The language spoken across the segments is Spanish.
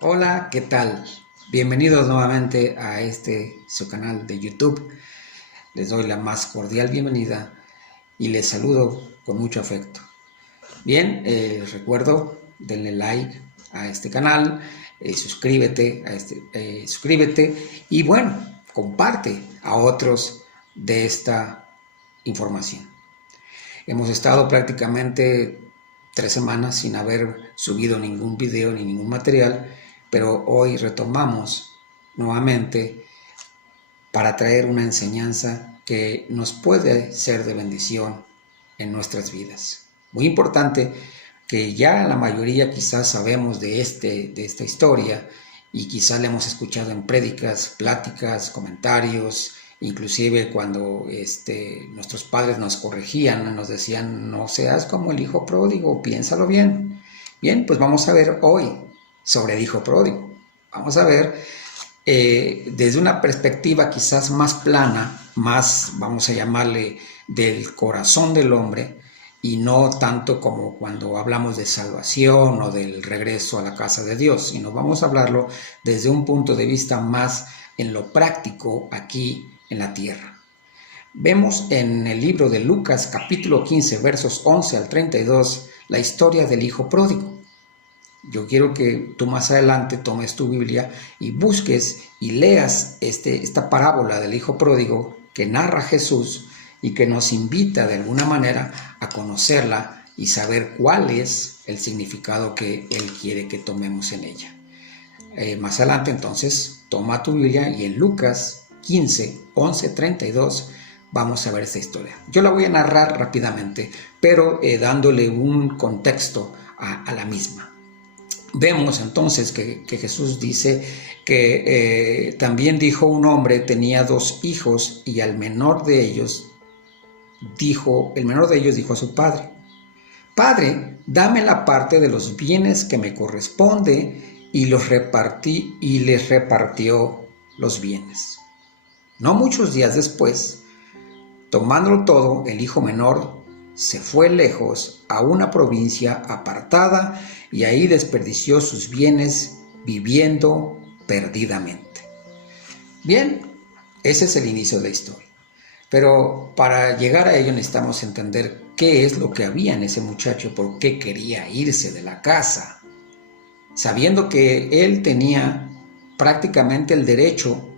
Hola, ¿qué tal? Bienvenidos nuevamente a su canal de YouTube. Les doy la más cordial bienvenida y les saludo con mucho afecto. Bien, recuerdo, denle like a este canal, suscríbete y bueno, comparte a otros de esta información. Hemos estado prácticamente 3 semanas sin haber subido ningún video ni ningún material, pero hoy retomamos nuevamente para traer una enseñanza que nos puede ser de bendición en nuestras vidas. Muy importante que ya la mayoría quizás sabemos de esta historia y quizás la hemos escuchado en prédicas, pláticas, comentarios, inclusive cuando nuestros padres nos corregían, nos decían, no seas como el hijo pródigo, piénsalo bien. Bien, pues vamos a ver hoy sobre el hijo pródigo. Vamos a ver desde una perspectiva quizás más plana, más, vamos a llamarle, del corazón del hombre, y no tanto como cuando hablamos de salvación o del regreso a la casa de Dios, sino vamos a hablarlo desde un punto de vista más en lo práctico aquí en la tierra. Vemos en el libro de Lucas capítulo 15 versos 11 al 32 la historia del hijo pródigo. Yo quiero que tú más adelante tomes tu Biblia y busques y leas esta parábola del hijo pródigo que narra Jesús y que nos invita de alguna manera a conocerla y saber cuál es el significado que Él quiere que tomemos en ella. Más adelante entonces toma tu Biblia y en Lucas 15, 11, 32 vamos a ver esta historia. Yo la voy a narrar rápidamente, pero dándole un contexto a la misma. Vemos entonces que Jesús dice que también dijo un hombre tenía 2 hijos y el menor de ellos dijo a su padre, Padre, dame la parte de los bienes que me corresponde, y les repartió los bienes. No muchos días después, tomándolo todo, el hijo menor se fue lejos a una provincia apartada y ahí desperdició sus bienes viviendo perdidamente. Bien, ese es el inicio de la historia. Pero para llegar a ello necesitamos entender qué es lo que había en ese muchacho, por qué quería irse de la casa, sabiendo que él tenía prácticamente el derecho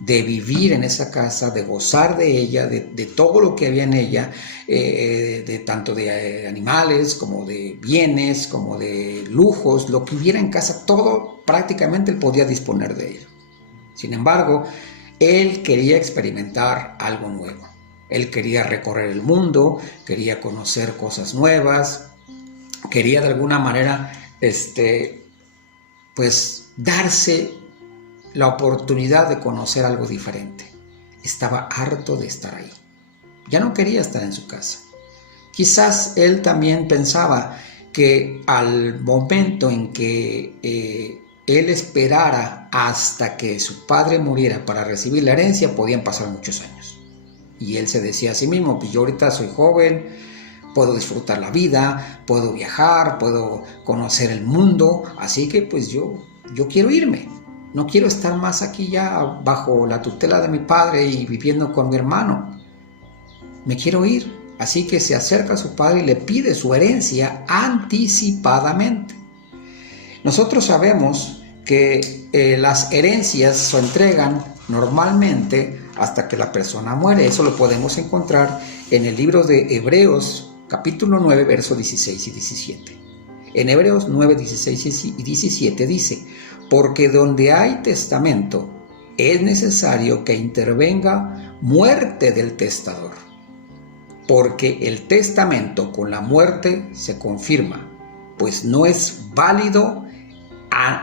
de vivir en esa casa, de gozar de ella, de todo lo que había en ella, de tanto de animales como de bienes, como de lujos, lo que hubiera en casa, todo prácticamente él podía disponer de ello. Sin embargo, él quería experimentar algo nuevo. Él quería recorrer el mundo, quería conocer cosas nuevas, quería de alguna manera, pues darse la oportunidad de conocer algo diferente. Estaba harto de estar ahí. Ya no quería estar en su casa. Quizás él también pensaba que al momento en que él esperara hasta que su padre muriera para recibir la herencia, podían pasar muchos años. Y él se decía a sí mismo, pues yo ahorita soy joven, puedo disfrutar la vida, puedo viajar, puedo conocer el mundo, así que pues yo quiero irme. No quiero estar más aquí ya bajo la tutela de mi padre y viviendo con mi hermano. Me quiero ir. Así que se acerca a su padre y le pide su herencia anticipadamente. Nosotros sabemos que las herencias se entregan normalmente hasta que la persona muere. Eso lo podemos encontrar en el libro de Hebreos, capítulo 9, versos 16 y 17. En Hebreos 9, 16 y 17 dice, porque donde hay testamento, es necesario que intervenga muerte del testador, porque el testamento con la muerte se confirma, pues no es válido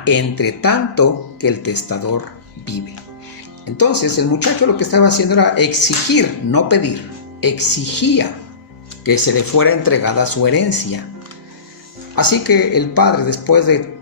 entre tanto que el testador vive. Entonces el muchacho lo que estaba haciendo era exigir, no pedir, exigía que se le fuera entregada su herencia. Así que el padre, después de,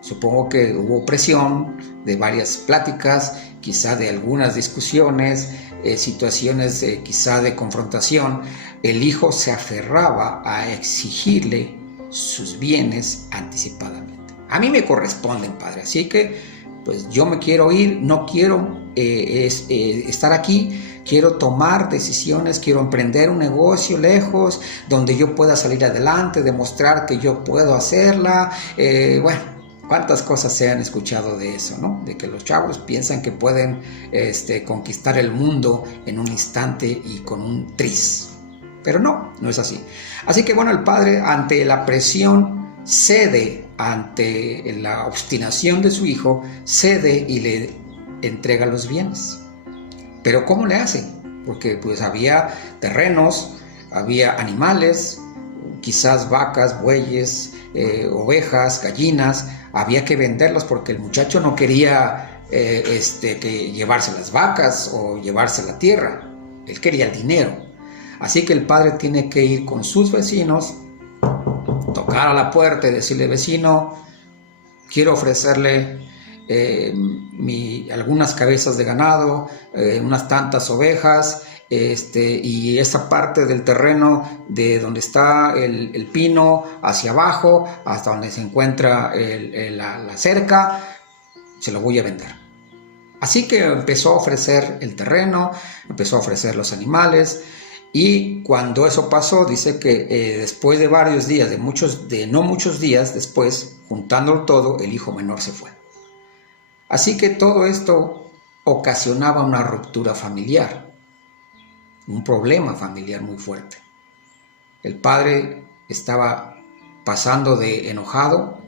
supongo que hubo presión de varias pláticas, quizá de algunas discusiones, situaciones quizá de confrontación, el hijo se aferraba a exigirle sus bienes anticipadamente. A mí me corresponden, Padre, así que pues yo me quiero ir, no quiero estar aquí, quiero tomar decisiones, quiero emprender un negocio lejos, donde yo pueda salir adelante, demostrar que yo puedo hacerla. Bueno, cuántas cosas se han escuchado de eso, ¿no? De que los chavos piensan que pueden conquistar el mundo en un instante y con un tris. Pero no, no es así. Así que bueno, el padre, ante la presión, cede, ante la obstinación de su hijo, cede y le entrega los bienes. Pero ¿cómo le hace? Porque pues había terrenos, había animales, quizás vacas, bueyes, ovejas, gallinas, había que venderlas porque el muchacho no quería que llevarse las vacas o llevarse la tierra, él quería el dinero. Así que el padre tiene que ir con sus vecinos, tocar a la puerta y decirle: vecino, quiero ofrecerle algunas cabezas de ganado, unas tantas ovejas, y esa parte del terreno de donde está el pino hacia abajo, hasta donde se encuentra la cerca, se lo voy a vender. Así que empezó a ofrecer el terreno, empezó a ofrecer los animales. Y cuando eso pasó, dice que después de varios días, no muchos días después, juntándolo todo, el hijo menor se fue. Así que todo esto ocasionaba una ruptura familiar, un problema familiar muy fuerte. El padre estaba pasando de enojado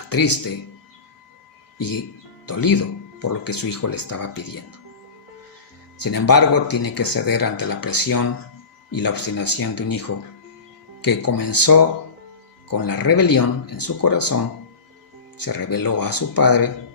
a triste y dolido por lo que su hijo le estaba pidiendo. Sin embargo, tiene que ceder ante la presión y la obstinación de un hijo que comenzó con la rebelión en su corazón, se rebeló a su padre,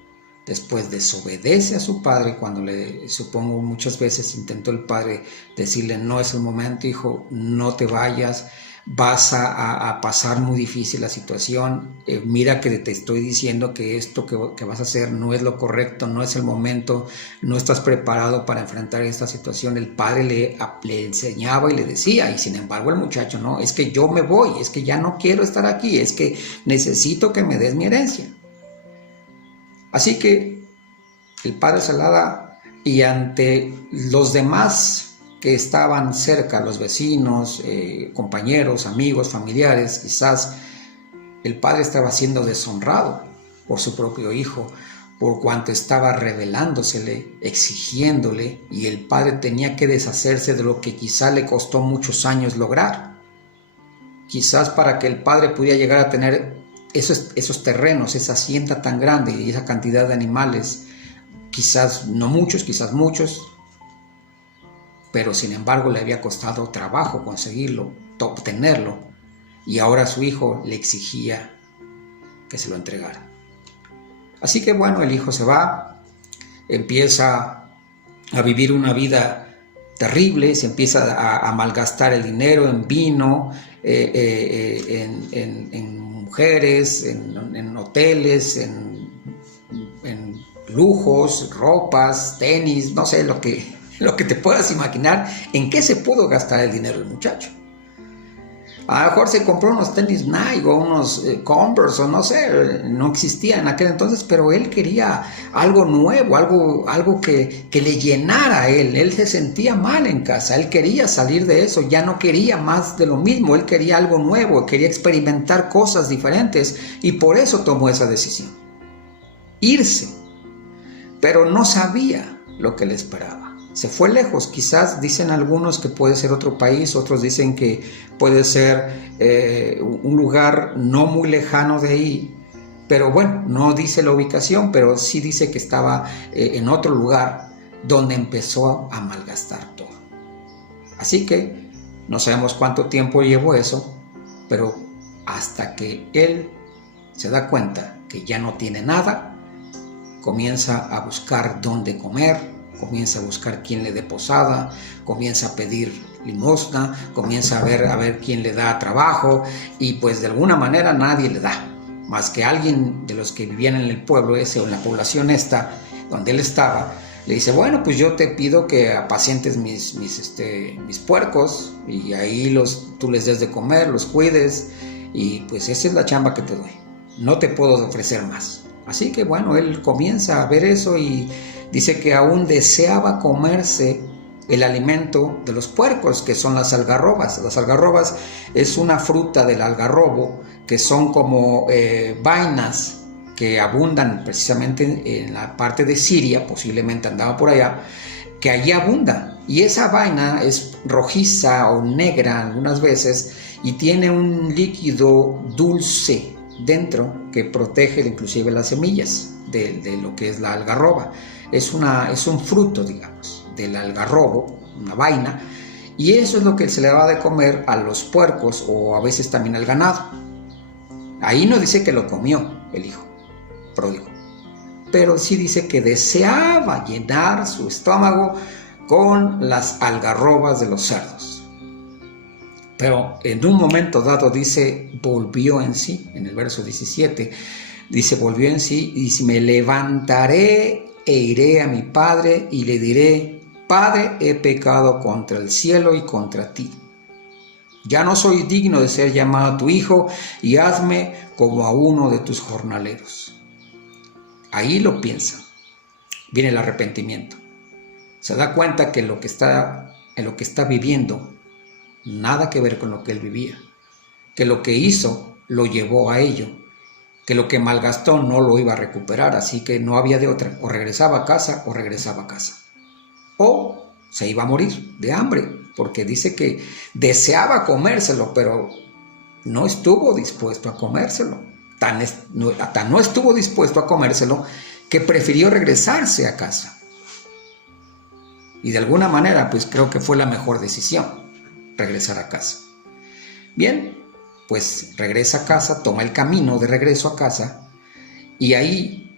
después desobedece a su padre cuando supongo muchas veces intentó el padre decirle: no es el momento, hijo, no te vayas, vas a pasar muy difícil la situación, mira que te estoy diciendo que esto que vas a hacer no es lo correcto, no es el momento, no estás preparado para enfrentar esta situación. El padre le enseñaba y le decía, y sin embargo el muchacho: no, es que yo me voy, es que ya no quiero estar aquí, es que necesito que me des mi herencia. Así que el padre se la da, y ante los demás que estaban cerca, los vecinos, compañeros, amigos, familiares, quizás el padre estaba siendo deshonrado por su propio hijo, por cuanto estaba rebelándosele, exigiéndole, y el padre tenía que deshacerse de lo que quizás le costó muchos años lograr. Quizás para que el padre pudiera llegar a tener esos terrenos, esa hacienda tan grande y esa cantidad de animales, quizás no muchos, quizás muchos, pero sin embargo le había costado trabajo conseguirlo, obtenerlo, y ahora su hijo le exigía que se lo entregara. Así que bueno, el hijo se va, empieza a vivir una vida terrible, se empieza a malgastar el dinero en vino, en mujeres, en hoteles, en lujos, ropas, tenis, no sé, lo que te puedas imaginar. ¿En qué se pudo gastar el dinero del muchacho? A lo mejor se compró unos tenis Nike o unos Converse, o no sé, no existía en aquel entonces, pero él quería algo nuevo, algo que le llenara a él. Él se sentía mal en casa, él quería salir de eso, ya no quería más de lo mismo, él quería algo nuevo, quería experimentar cosas diferentes, y por eso tomó esa decisión, irse, pero no sabía lo que le esperaba. Se fue lejos, quizás dicen algunos que puede ser otro país, otros dicen que puede ser un lugar no muy lejano de ahí, pero bueno, no dice la ubicación, pero sí dice que estaba en otro lugar donde empezó a malgastar todo. Así que no sabemos cuánto tiempo llevó eso, pero hasta que él se da cuenta que ya no tiene nada, comienza a buscar dónde comer, comienza a buscar quién le dé posada, comienza a pedir limosna, comienza a ver quién le da trabajo, y pues de alguna manera nadie le da, más que alguien de los que vivían en el pueblo ese, o en la población esta, donde él estaba, le dice: bueno, pues yo te pido que apacientes mis puercos, y ahí tú les des de comer, los cuides, y pues esa es la chamba que te doy. no te puedo ofrecer más. Así que bueno, él comienza a ver eso y dice que aún deseaba comerse el alimento de los puercos, que son las algarrobas. Las algarrobas es una fruta del algarrobo, que son como vainas que abundan precisamente en la parte de Siria, posiblemente andaba por allá, que allí abunda. Y esa vaina es rojiza o negra algunas veces y tiene un líquido dulce dentro que protege inclusive las semillas de lo que es la algarroba. Es un fruto, digamos, del algarrobo, una vaina, y eso es lo que se le va de comer a los puercos o a veces también al ganado. Ahí no dice que lo comió el hijo pródigo, pero sí dice que deseaba llenar su estómago con las algarrobas de los cerdos. Pero en un momento dado dice, volvió en sí, en el verso 17, dice, volvió en sí y dice, me levantaré e iré a mi padre y le diré, Padre, he pecado contra el cielo y contra ti. Ya no soy digno de ser llamado tu hijo y hazme como a uno de tus jornaleros. Ahí lo piensa. Viene el arrepentimiento. Se da cuenta que en lo que está viviendo, nada que ver con lo que él vivía. Que lo que hizo lo llevó a ello. Que lo que malgastó no lo iba a recuperar, así que no había de otra. O regresaba a casa o regresaba a casa. O se iba a morir de hambre, porque dice que deseaba comérselo, pero no estuvo dispuesto a comérselo. Tan no estuvo dispuesto a comérselo que prefirió regresarse a casa. Y de alguna manera, pues creo que fue la mejor decisión, regresar a casa. Bien, pues regresa a casa, toma el camino de regreso a casa, y ahí,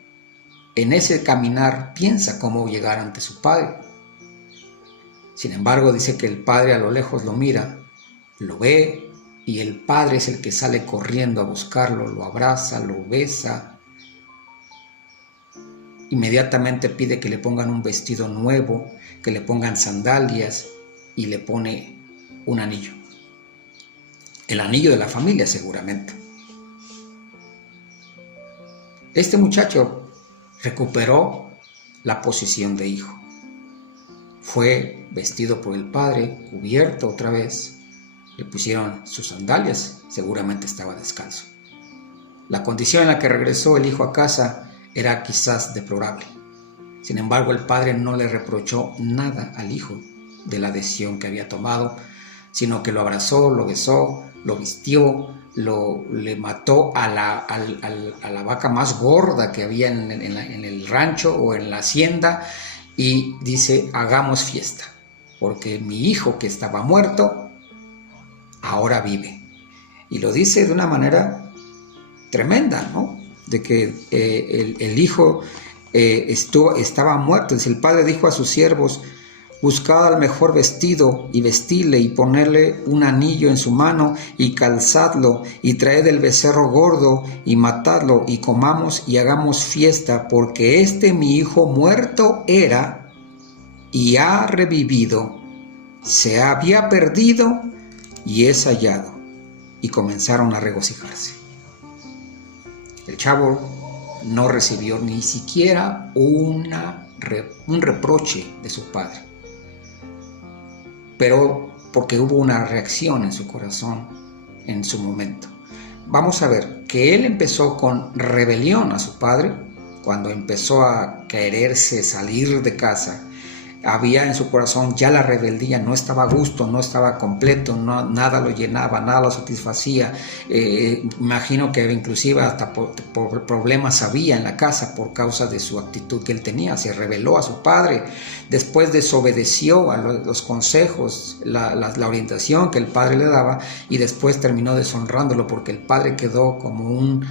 en ese caminar, piensa cómo llegar ante su padre. Sin embargo, dice que el padre a lo lejos lo mira, lo ve, y el padre es el que sale corriendo a buscarlo, lo abraza, lo besa. Inmediatamente pide que le pongan un vestido nuevo, que le pongan sandalias y le pone un anillo. El anillo de la familia, seguramente. Este muchacho recuperó la posición de hijo. Fue vestido por el padre, cubierto otra vez, le pusieron sus sandalias, seguramente estaba descalzo. La condición en la que regresó el hijo a casa era quizás deplorable. Sin embargo, el padre no le reprochó nada al hijo de la decisión que había tomado, sino que lo abrazó, lo besó, lo vistió, le mató a la vaca más gorda que había en el rancho o en la hacienda, y dice, hagamos fiesta, porque mi hijo que estaba muerto, ahora vive. Y lo dice de una manera tremenda, ¿no? De que el hijo estaba muerto. Dice, el padre dijo a sus siervos, buscad al mejor vestido y vestidle y ponerle un anillo en su mano y calzadlo y traed el becerro gordo y matadlo y comamos y hagamos fiesta, porque mi hijo muerto era y ha revivido, se había perdido y es hallado. Y comenzaron a regocijarse. El chavo no recibió ni siquiera un reproche de su padre, pero porque hubo una reacción en su corazón en su momento. Vamos a ver que él empezó con rebelión a su padre, cuando empezó a quererse salir de casa. Había en su corazón ya la rebeldía, no estaba a gusto, no estaba completo, nada lo llenaba, nada lo satisfacía. Imagino que inclusive hasta por problemas había en la casa por causa de su actitud que él tenía. Se rebeló a su padre, después desobedeció a los consejos, la orientación que el padre le daba, y después terminó deshonrándolo porque el padre quedó como un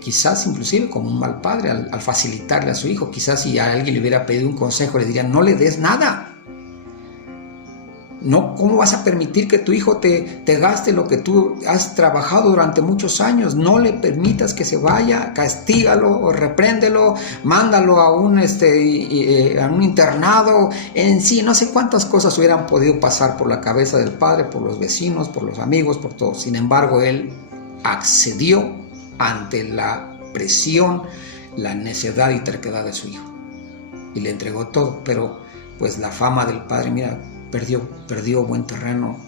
quizás inclusive como un mal padre al facilitarle a su hijo. Quizás si a alguien le hubiera pedido un consejo le diría, no le des nada. No, ¿cómo vas a permitir que tu hijo te gaste lo que tú has trabajado durante muchos años? No le permitas que se vaya, castígalo o repréndelo, mándalo a un internado. En sí, no sé cuántas cosas hubieran podido pasar por la cabeza del padre, por los vecinos, por los amigos, por todos. Sin embargo, él accedió ante la presión, la necedad y terquedad de su hijo. Y le entregó todo, pero pues la fama del padre, mira, perdió buen terreno,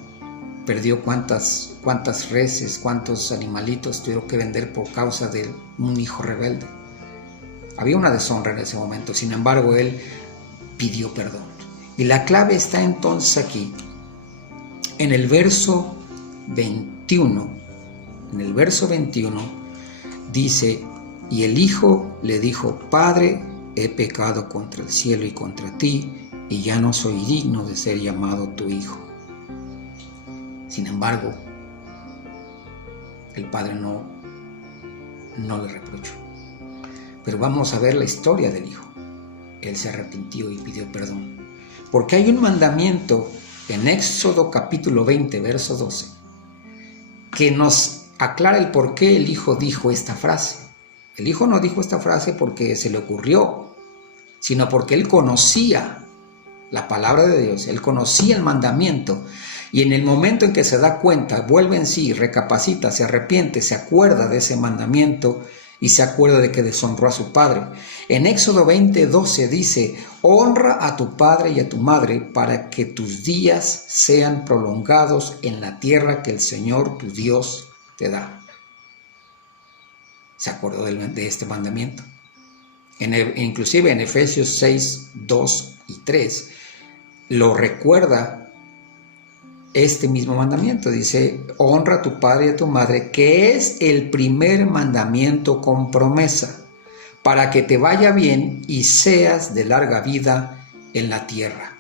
perdió cuántas reses, cuántos animalitos tuvieron que vender por causa de un hijo rebelde. Había una deshonra en ese momento, sin embargo, él pidió perdón. Y la clave está entonces aquí, en el verso 21. En el verso 21 dice, y el hijo le dijo, Padre, he pecado contra el cielo y contra ti, y ya no soy digno de ser llamado tu hijo. Sin embargo, el padre no le reprochó. Pero vamos a ver la historia del hijo. Él se arrepintió y pidió perdón. Porque hay un mandamiento en Éxodo capítulo 20, verso 12, que nos aclara el por qué el hijo dijo esta frase. El hijo no dijo esta frase porque se le ocurrió, sino porque él conocía la palabra de Dios, él conocía el mandamiento, y en el momento en que se da cuenta, vuelve en sí, recapacita, se arrepiente, se acuerda de ese mandamiento y se acuerda de que deshonró a su padre. En Éxodo 20:12 dice, honra a tu padre y a tu madre para que tus días sean prolongados en la tierra que el Señor tu Dios te da. Se acordó de este mandamiento. Inclusive en Efesios 6:2 y 3 lo recuerda este mismo mandamiento. Dice, honra a tu padre y a tu madre, que es el primer mandamiento con promesa, para que te vaya bien y seas de larga vida en la tierra.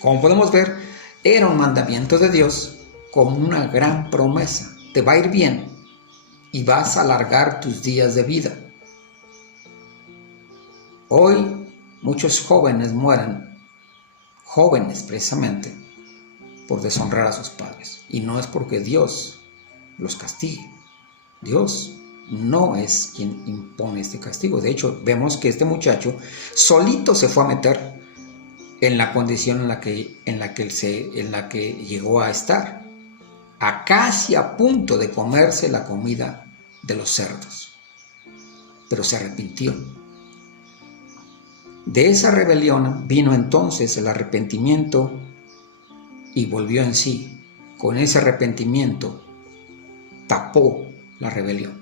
Como podemos ver, era un mandamiento de Dios con una gran promesa. Te va a ir bien y vas a alargar tus días de vida. Hoy muchos jóvenes mueren, jóvenes precisamente, por deshonrar a sus padres. Y no es porque Dios los castigue. Dios no es quien impone este castigo. De hecho, vemos que este muchacho solito se fue a meter en la condición en la que llegó a estar, a casi a punto de comerse la comida de los cerdos. Pero se arrepintió. De esa rebelión vino entonces el arrepentimiento y volvió en sí. Con ese arrepentimiento tapó la rebelión.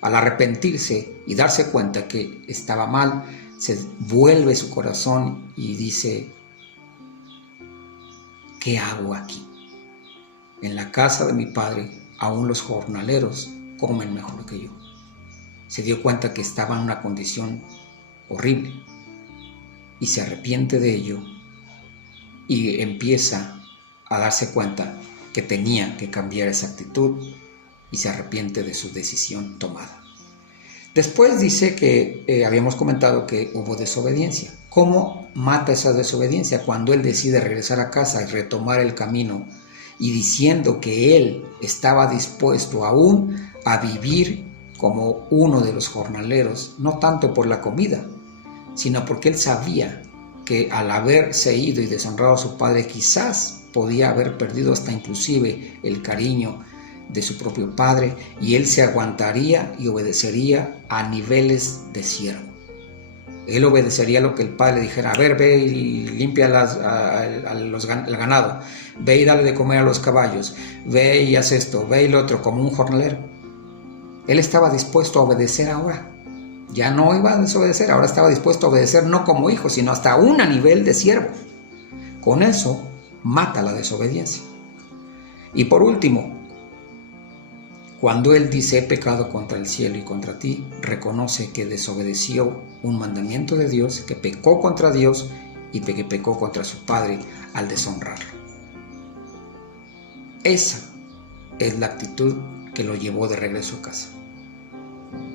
Al arrepentirse y darse cuenta que estaba mal, se vuelve su corazón y dice, ¿qué hago aquí? En la casa de mi padre, aún los jornaleros comen mejor que yo. Se dio cuenta que estaba en una condición horrible y se arrepiente de ello y empieza a darse cuenta que tenía que cambiar esa actitud y se arrepiente de su decisión tomada. Después dice que habíamos comentado que hubo desobediencia. ¿Cómo mata esa desobediencia? Cuando él decide regresar a casa y retomar el camino y diciendo que él estaba dispuesto aún a vivir como uno de los jornaleros, no tanto por la comida, sino porque él sabía que al haberse ido y deshonrado a su padre, quizás podía haber perdido hasta inclusive el cariño de su propio padre, y él se aguantaría y obedecería a niveles de siervo. Él obedecería lo que el padre le dijera. A ver, ve y limpia el ganado, ve y dale de comer a los caballos, ve y haz esto, ve y lo otro, como un jornalero. Él estaba dispuesto a obedecer ahora. Ya no iba a desobedecer, ahora estaba dispuesto a obedecer no como hijo, sino hasta un nivel de siervo. Con eso mata la desobediencia. Y por último, cuando él dice, he pecado contra el cielo y contra ti, reconoce que desobedeció un mandamiento de Dios, que pecó contra Dios y que pecó contra su padre al deshonrarlo. Esa es la actitud que lo llevó de regreso a casa.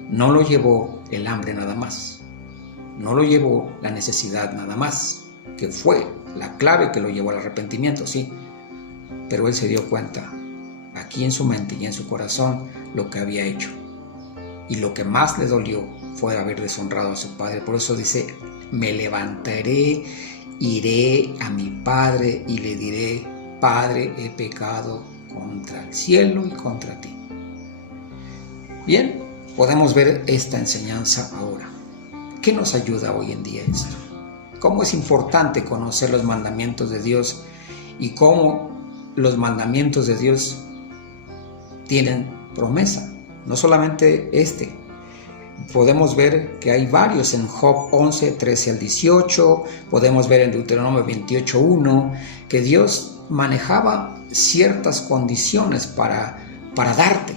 No lo llevó el hambre nada más, no lo llevó la necesidad nada más, que fue la clave que lo llevó al arrepentimiento, sí, pero él se dio cuenta aquí en su mente y en su corazón lo que había hecho, y lo que más le dolió fue haber deshonrado a su padre. Por eso dice: me levantaré, iré a mi padre y le diré: Padre, he pecado contra el cielo y contra ti. Bien, podemos ver esta enseñanza ahora. ¿Qué nos ayuda hoy en día esto? ¿Cómo es importante conocer los mandamientos de Dios y cómo los mandamientos de Dios tienen promesa? No solamente este. Podemos ver que hay varios en Job 11, 13 al 18. Podemos ver en Deuteronomio 28, 1, que Dios manejaba ciertas condiciones para darte.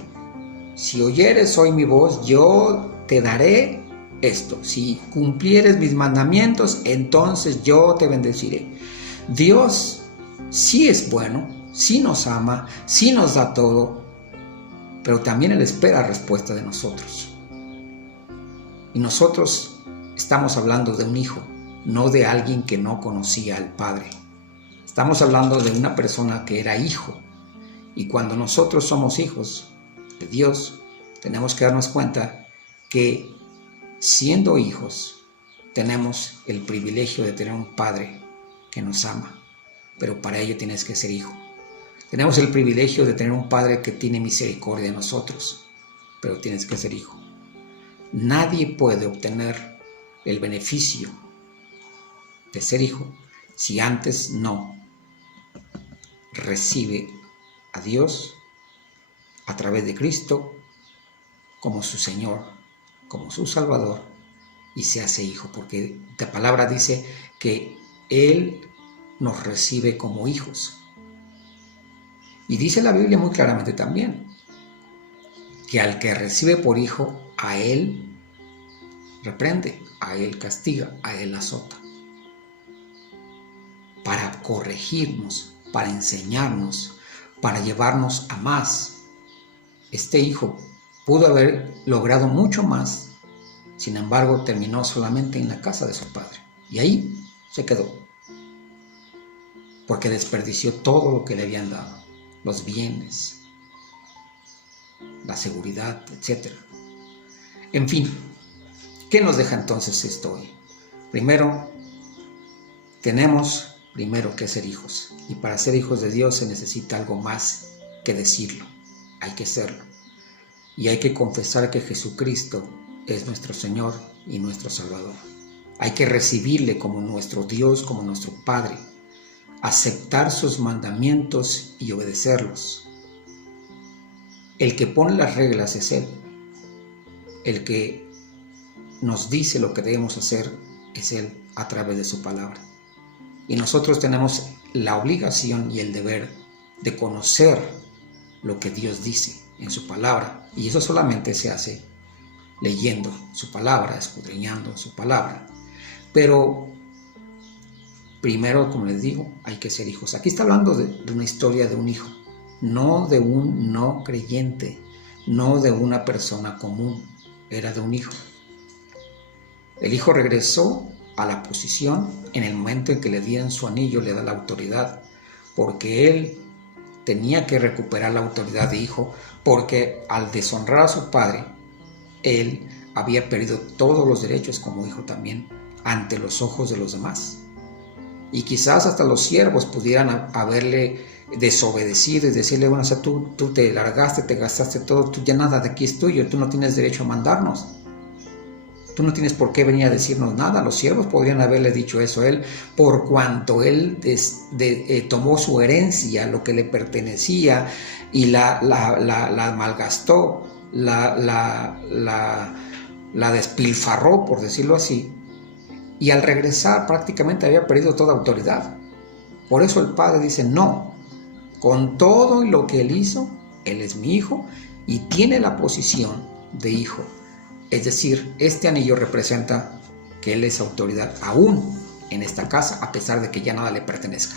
Si oyeres hoy mi voz, yo te daré esto. Si cumplieres mis mandamientos, entonces yo te bendeciré. Dios sí es bueno, sí nos ama, sí nos da todo, pero también Él espera respuesta de nosotros. Y nosotros estamos hablando de un hijo, no de alguien que no conocía al Padre. Estamos hablando de una persona que era hijo. Y cuando nosotros somos hijos de Dios, tenemos que darnos cuenta que siendo hijos, tenemos el privilegio de tener un Padre que nos ama. Pero para ello tienes que ser hijo. Tenemos el privilegio de tener un Padre que tiene misericordia de nosotros, pero tienes que ser hijo. Nadie puede obtener el beneficio de ser hijo si antes no recibe a Dios a través de Cristo como su Señor, como su Salvador, y se hace hijo, porque la palabra dice que Él nos recibe como hijos. Y dice la Biblia muy claramente también que al que recibe por hijo, a Él reprende, a Él castiga, a Él azota, para corregirnos, para enseñarnos, para llevarnos a más. Este hijo pudo haber logrado mucho más, sin embargo terminó solamente en la casa de su padre, y ahí se quedó, porque desperdició todo lo que le habían dado, los bienes, la seguridad, etc. En fin, ¿qué nos deja entonces esto hoy? Primero, tenemos que ser hijos, y para ser hijos de Dios se necesita algo más que decirlo, hay que serlo, y hay que confesar que Jesucristo es nuestro Señor y nuestro Salvador. Hay que recibirle como nuestro Dios, como nuestro Padre, aceptar sus mandamientos y obedecerlos. El que pone las reglas es Él. El que nos dice lo que debemos hacer es Él a través de su palabra. Y nosotros tenemos la obligación y el deber de conocer lo que Dios dice en su palabra. Y eso solamente se hace leyendo su palabra, escudriñando su palabra. Pero primero, como les digo, hay que ser hijos. Aquí está hablando de una historia de un hijo, no de un no creyente, no de una persona común, era de un hijo. El hijo regresó a la posición en el momento en que le dieron su anillo, le da la autoridad, porque él tenía que recuperar la autoridad de hijo, porque al deshonrar a su padre, él había perdido todos los derechos como hijo también ante los ojos de los demás. Y quizás hasta los siervos pudieran haberle desobedecido y decirle: bueno, o sea, tú te largaste, te gastaste todo, tú ya nada de aquí es tuyo, tú no tienes derecho a mandarnos. Tú no tienes por qué venir a decirnos nada. Los siervos podrían haberle dicho eso a él, por cuanto él tomó su herencia, lo que le pertenecía, y la malgastó, la despilfarró, por decirlo así, y al regresar prácticamente había perdido toda autoridad. Por eso el padre dice: no, con todo lo que él hizo, él es mi hijo y tiene la posición de hijo. Es decir, este anillo representa que él es autoridad aún en esta casa, a pesar de que ya nada le pertenezca.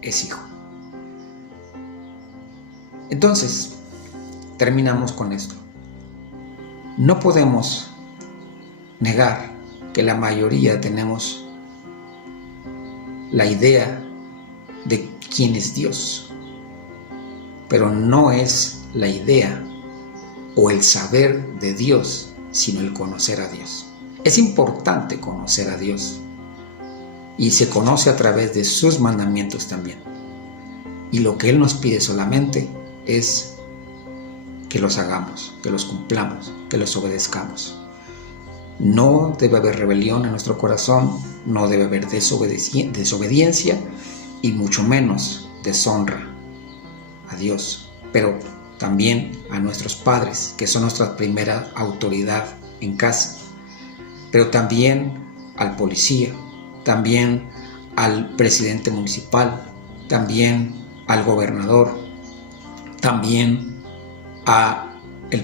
Es hijo. Entonces, terminamos con esto. No podemos negar que la mayoría tenemos la idea de quién es Dios, pero no es la idea o el saber de Dios, sino el conocer a Dios. Es importante conocer a Dios, y se conoce a través de sus mandamientos también. Y lo que Él nos pide solamente es que los hagamos, que los cumplamos, que los obedezcamos. No debe haber rebelión en nuestro corazón, no debe haber desobediencia y mucho menos deshonra a Dios, pero también a nuestros padres, que son nuestra primera autoridad en casa, pero también al policía, también al presidente municipal, también al gobernador, también al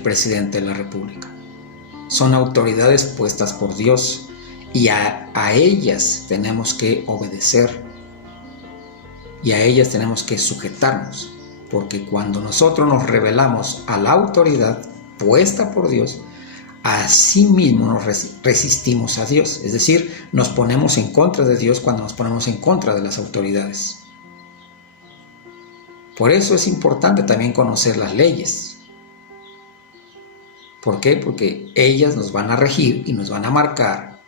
presidente de la República. Son autoridades puestas por Dios y a ellas tenemos que obedecer y a ellas tenemos que sujetarnos, porque cuando nosotros nos rebelamos a la autoridad puesta por Dios, así mismo nos resistimos a Dios, es decir, nos ponemos en contra de Dios cuando nos ponemos en contra de las autoridades. Por eso es importante también conocer las leyes. ¿Por qué? Porque ellas nos van a regir y nos van a marcar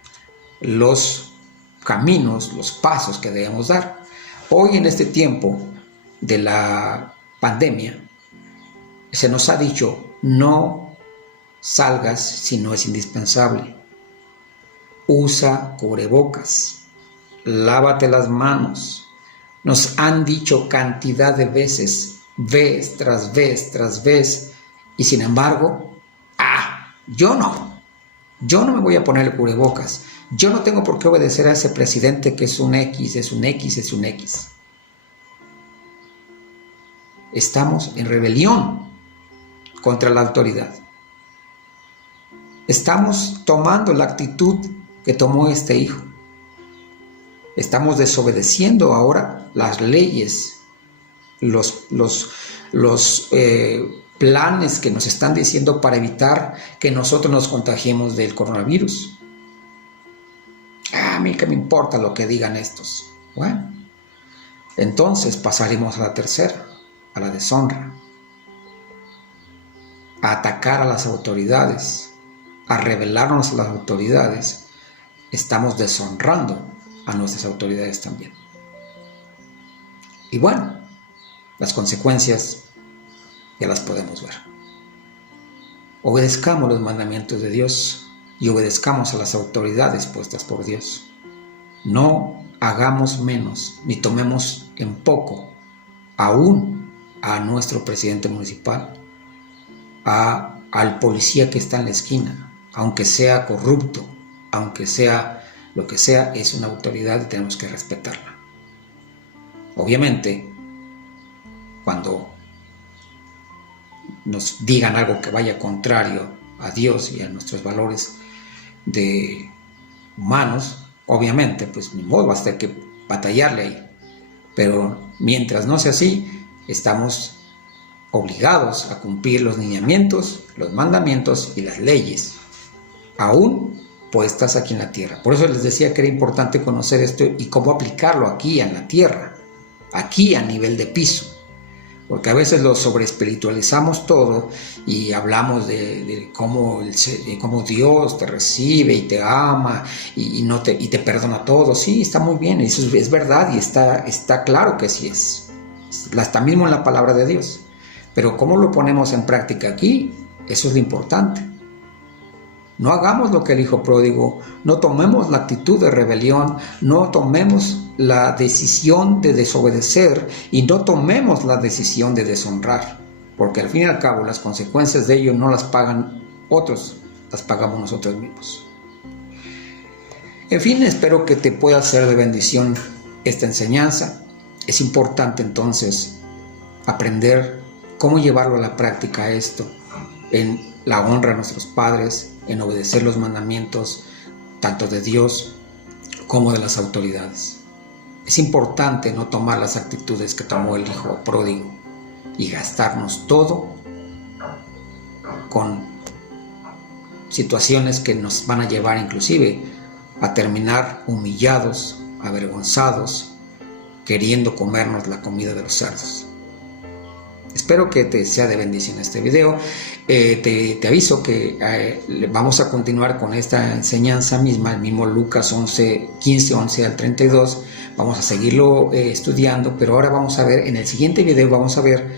los caminos, los pasos que debemos dar. Hoy, en este tiempo de la pandemia, se nos ha dicho: no salgas si no es indispensable. Usa cubrebocas. Lávate las manos. Nos han dicho cantidad de veces, vez tras vez tras vez, y sin embargo, yo no me voy a poner el cubrebocas. Yo no tengo por qué obedecer a ese presidente que es un X, es un X, es un X. Estamos en rebelión contra la autoridad. Estamos tomando la actitud que tomó este hijo. Estamos desobedeciendo ahora las leyes, los planes que nos están diciendo para evitar que nosotros nos contagiemos del coronavirus. A mí qué me importa lo que digan estos. Bueno, entonces pasaremos a la tercera, a la deshonra, a atacar a las autoridades, a rebelarnos a las autoridades. Estamos deshonrando a nuestras autoridades también. Y bueno, las consecuencias ya las podemos ver. Obedezcamos los mandamientos de Dios y obedezcamos a las autoridades puestas por Dios. No hagamos menos ni tomemos en poco aún a nuestro presidente municipal, al policía que está en la esquina, aunque sea corrupto, aunque sea lo que sea, es una autoridad y tenemos que respetarla. Obviamente, cuando nos digan algo que vaya contrario a Dios y a nuestros valores de humanos, obviamente, pues ni modo, va a tener que batallarle ahí. Pero mientras no sea así, estamos obligados a cumplir los lineamientos, los mandamientos y las leyes, aún puestas aquí en la tierra. Por eso les decía que era importante conocer esto y cómo aplicarlo aquí en la tierra, aquí a nivel de piso. Porque a veces lo sobreespiritualizamos todo y hablamos de cómo Dios te recibe y te ama y te perdona todo. Sí, está muy bien, eso es verdad y está claro que sí es. Está mismo en la palabra de Dios. Pero cómo lo ponemos en práctica aquí, eso es lo importante. No hagamos lo que el hijo pródigo, no tomemos la actitud de rebelión, no tomemos la decisión de desobedecer y no tomemos la decisión de deshonrar, porque al fin y al cabo las consecuencias de ello no las pagan otros, las pagamos nosotros mismos. En fin, espero que te pueda ser de bendición esta enseñanza. Es importante entonces aprender cómo llevarlo a la práctica esto, en la honra a nuestros padres, en obedecer los mandamientos tanto de Dios como de las autoridades. Es importante no tomar las actitudes que tomó el hijo pródigo y gastarnos todo con situaciones que nos van a llevar inclusive a terminar humillados, avergonzados, queriendo comernos la comida de los cerdos. Espero que te sea de bendición este video. Te aviso que vamos a continuar con esta enseñanza misma, el mismo Lucas 15, 11 al 32. Vamos a seguirlo estudiando, pero ahora vamos a ver, en el siguiente video vamos a ver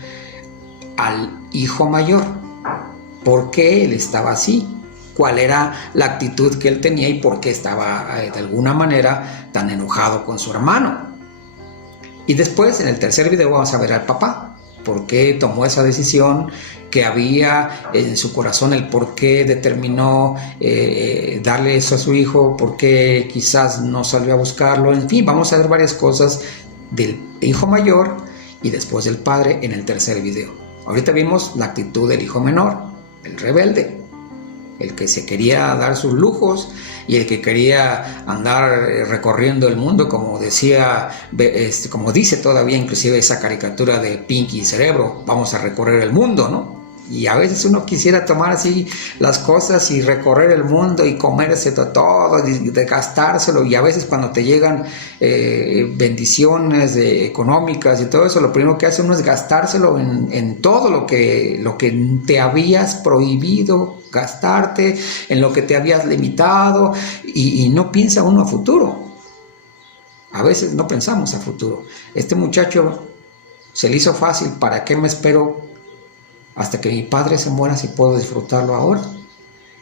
al hijo mayor. ¿Por qué él estaba así? ¿Cuál era la actitud que él tenía y por qué estaba de alguna manera tan enojado con su hermano? Y después, en el tercer video, vamos a ver al papá. ¿Por qué tomó esa decisión que había en su corazón? El por qué determinó darle eso a su hijo, por qué quizás no salió a buscarlo. En fin, vamos a ver varias cosas del hijo mayor y después del padre en el tercer video. Ahorita vimos la actitud del hijo menor, el rebelde, el que se quería dar sus lujos y el que quería andar recorriendo el mundo, como decía, como dice todavía inclusive esa caricatura de Pinky y Cerebro, vamos a recorrer el mundo, ¿no? Y a veces uno quisiera tomar así las cosas y recorrer el mundo y comerse todo, de gastárselo, y a veces cuando te llegan bendiciones económicas y todo eso, lo primero que hace uno es gastárselo en todo lo que te habías prohibido gastarte, en lo que te habías limitado, y no piensa uno a futuro. A veces no pensamos a futuro. Este muchacho se le hizo fácil, ¿para qué me espero hasta que mi padre se muera si puedo disfrutarlo ahora?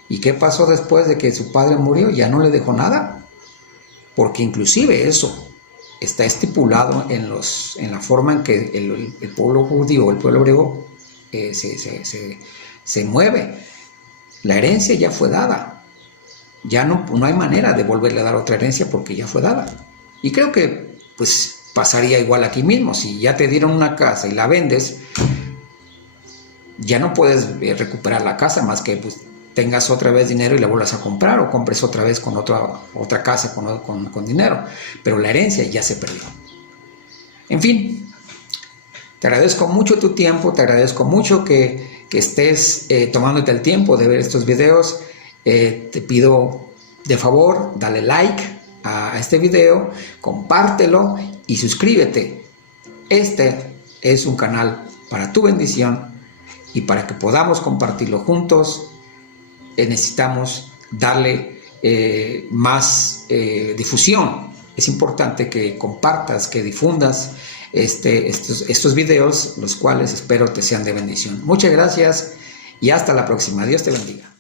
¿Y qué pasó después de que su padre murió? Ya no le dejó nada, porque inclusive eso está estipulado en la forma en que el pueblo judío, el pueblo hebreo se mueve. La herencia ya fue dada, ya no hay manera de volverle a dar otra herencia porque ya fue dada. Y creo que pues pasaría igual aquí mismo. Si ya te dieron una casa y la vendes, ya no puedes recuperar la casa más que pues tengas otra vez dinero y la vuelvas a comprar, o compres otra vez con otra casa con dinero, pero la herencia ya se perdió. En fin, te agradezco mucho tu tiempo, te agradezco mucho que estés tomándote el tiempo de ver estos videos. Te pido de favor, dale like a este video, compártelo y suscríbete. Este es un canal para tu bendición. Y para que podamos compartirlo juntos, necesitamos darle más difusión. Es importante que compartas, que difundas estos videos, los cuales espero te sean de bendición. Muchas gracias y hasta la próxima. Dios te bendiga.